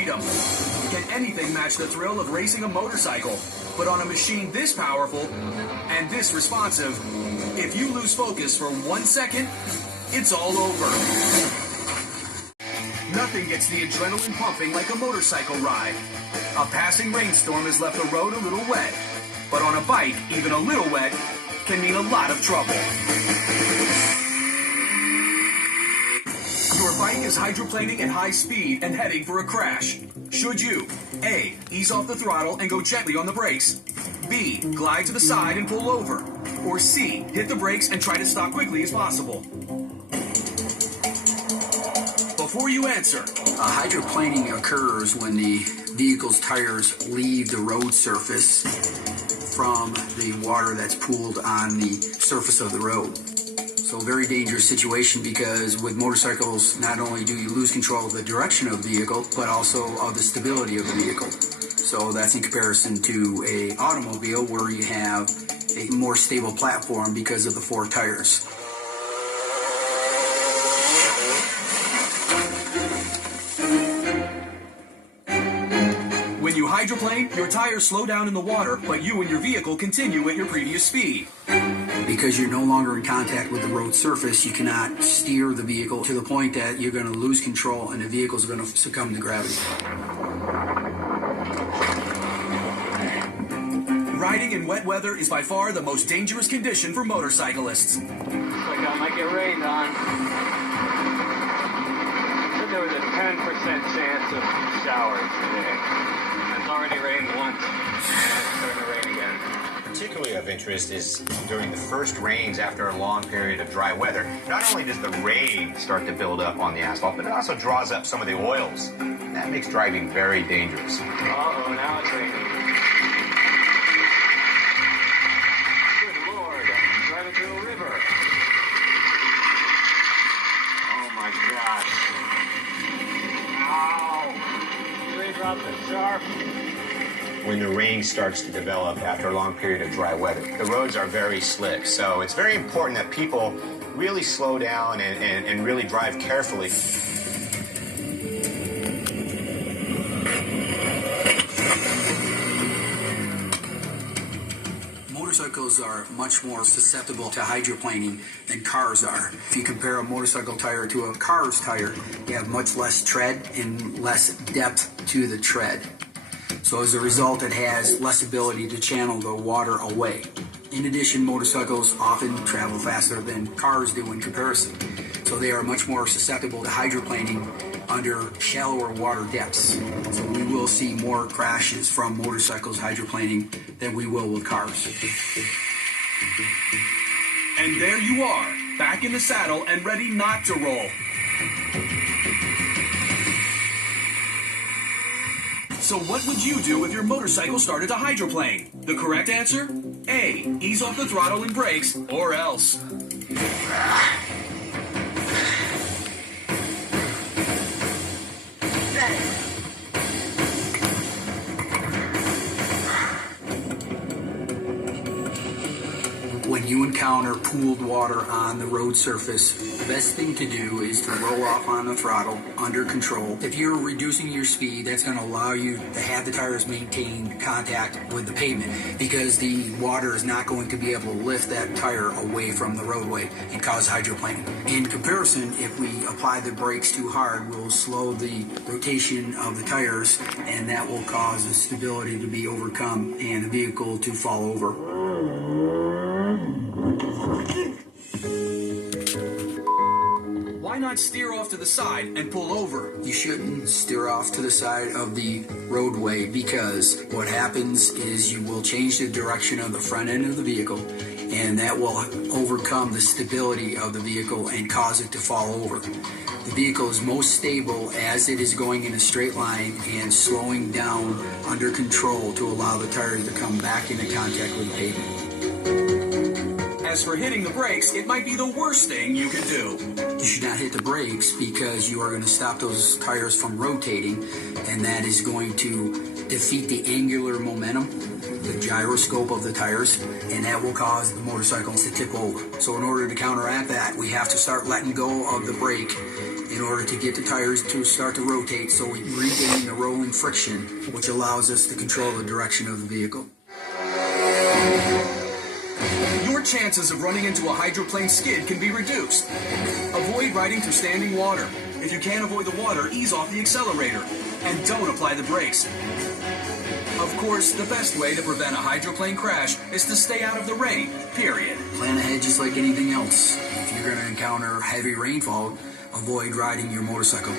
freedom. Can anything match the thrill of racing a motorcycle? But on a machine this powerful and this responsive, if you lose focus for 1 second, it's all over. Nothing gets the adrenaline pumping like a motorcycle ride. A passing rainstorm has left the road a little wet, but on a bike, even a little wet can mean a lot of trouble. Your bike is hydroplaning at high speed and heading for a crash. Should you A, ease off the throttle and go gently on the brakes, B, glide to the side and pull over, or C, hit the brakes and try to stop quickly as possible? Before you answer, hydroplaning occurs when the vehicle's tires leave the road surface from the water that's pooled on the surface of the road. So very dangerous situation, because with motorcycles, not only do you lose control of the direction of the vehicle, but also of the stability of the vehicle. So that's in comparison to an automobile where you have a more stable platform because of the 4 tires. When you hydroplane, your tires slow down in the water, but you and your vehicle continue at your previous speed. Because you're no longer in contact with the road surface, you cannot steer the vehicle to the point that you're going to lose control and the vehicle's going to succumb to gravity. Riding in wet weather is by far the most dangerous condition for motorcyclists. Looks like I might get rained on. Said there was a 10% chance of showers today. It's already rained once, and it's starting to rain again. Particularly of interest is during the first rains after a long period of dry weather. Not only does the rain start to build up on the asphalt, but it also draws up some of the oils. And that makes driving very dangerous. Uh-oh, now it's raining. Good Lord, I'm driving through a river. Oh my gosh. Ow! Raindrops are sharp. When the rain starts to develop after a long period of dry weather, the roads are very slick. So it's very important that people really slow down and really drive carefully. Motorcycles are much more susceptible to hydroplaning than cars are. If you compare a motorcycle tire to a car's tire, you have much less tread and less depth to the tread. So as a result, it has less ability to channel the water away. In addition, motorcycles often travel faster than cars do in comparison. So they are much more susceptible to hydroplaning under shallower water depths. So we will see more crashes from motorcycles hydroplaning than we will with cars. And there you are, back in the saddle and ready not to roll. So what would you do if your motorcycle started to hydroplane? The correct answer? A, ease off the throttle and brakes, or else. When you encounter pooled water on the road surface, the best thing to do is to roll off on the throttle under control. If you're reducing your speed, that's going to allow you to have the tires maintain contact with the pavement, because the water is not going to be able to lift that tire away from the roadway and cause hydroplaning. In comparison, if we apply the brakes too hard, we'll slow the rotation of the tires, and that will cause the stability to be overcome and the vehicle to fall over. Why not steer off to the side and pull over? You shouldn't steer off to the side of the roadway, because what happens is you will change the direction of the front end of the vehicle, and that will overcome the stability of the vehicle and cause it to fall over. The vehicle is most stable as it is going in a straight line and slowing down under control to allow the tires to come back into contact with the pavement. As for hitting the brakes, it might be the worst thing you can do. You should not hit the brakes, because you are going to stop those tires from rotating, and that is going to defeat the angular momentum, the gyroscope of the tires, and that will cause the motorcycle to tip over. So in order to counteract that, we have to start letting go of the brake in order to get the tires to start to rotate so we regain the rolling friction, which allows us to control the direction of the vehicle. Your chances of running into a hydroplane skid can be reduced. Avoid riding through standing water. If you can't avoid the water, ease off the accelerator. And don't apply the brakes. Of course, the best way to prevent a hydroplane crash is to stay out of the rain, period. Plan ahead just like anything else. If you're going to encounter heavy rainfall, avoid riding your motorcycle.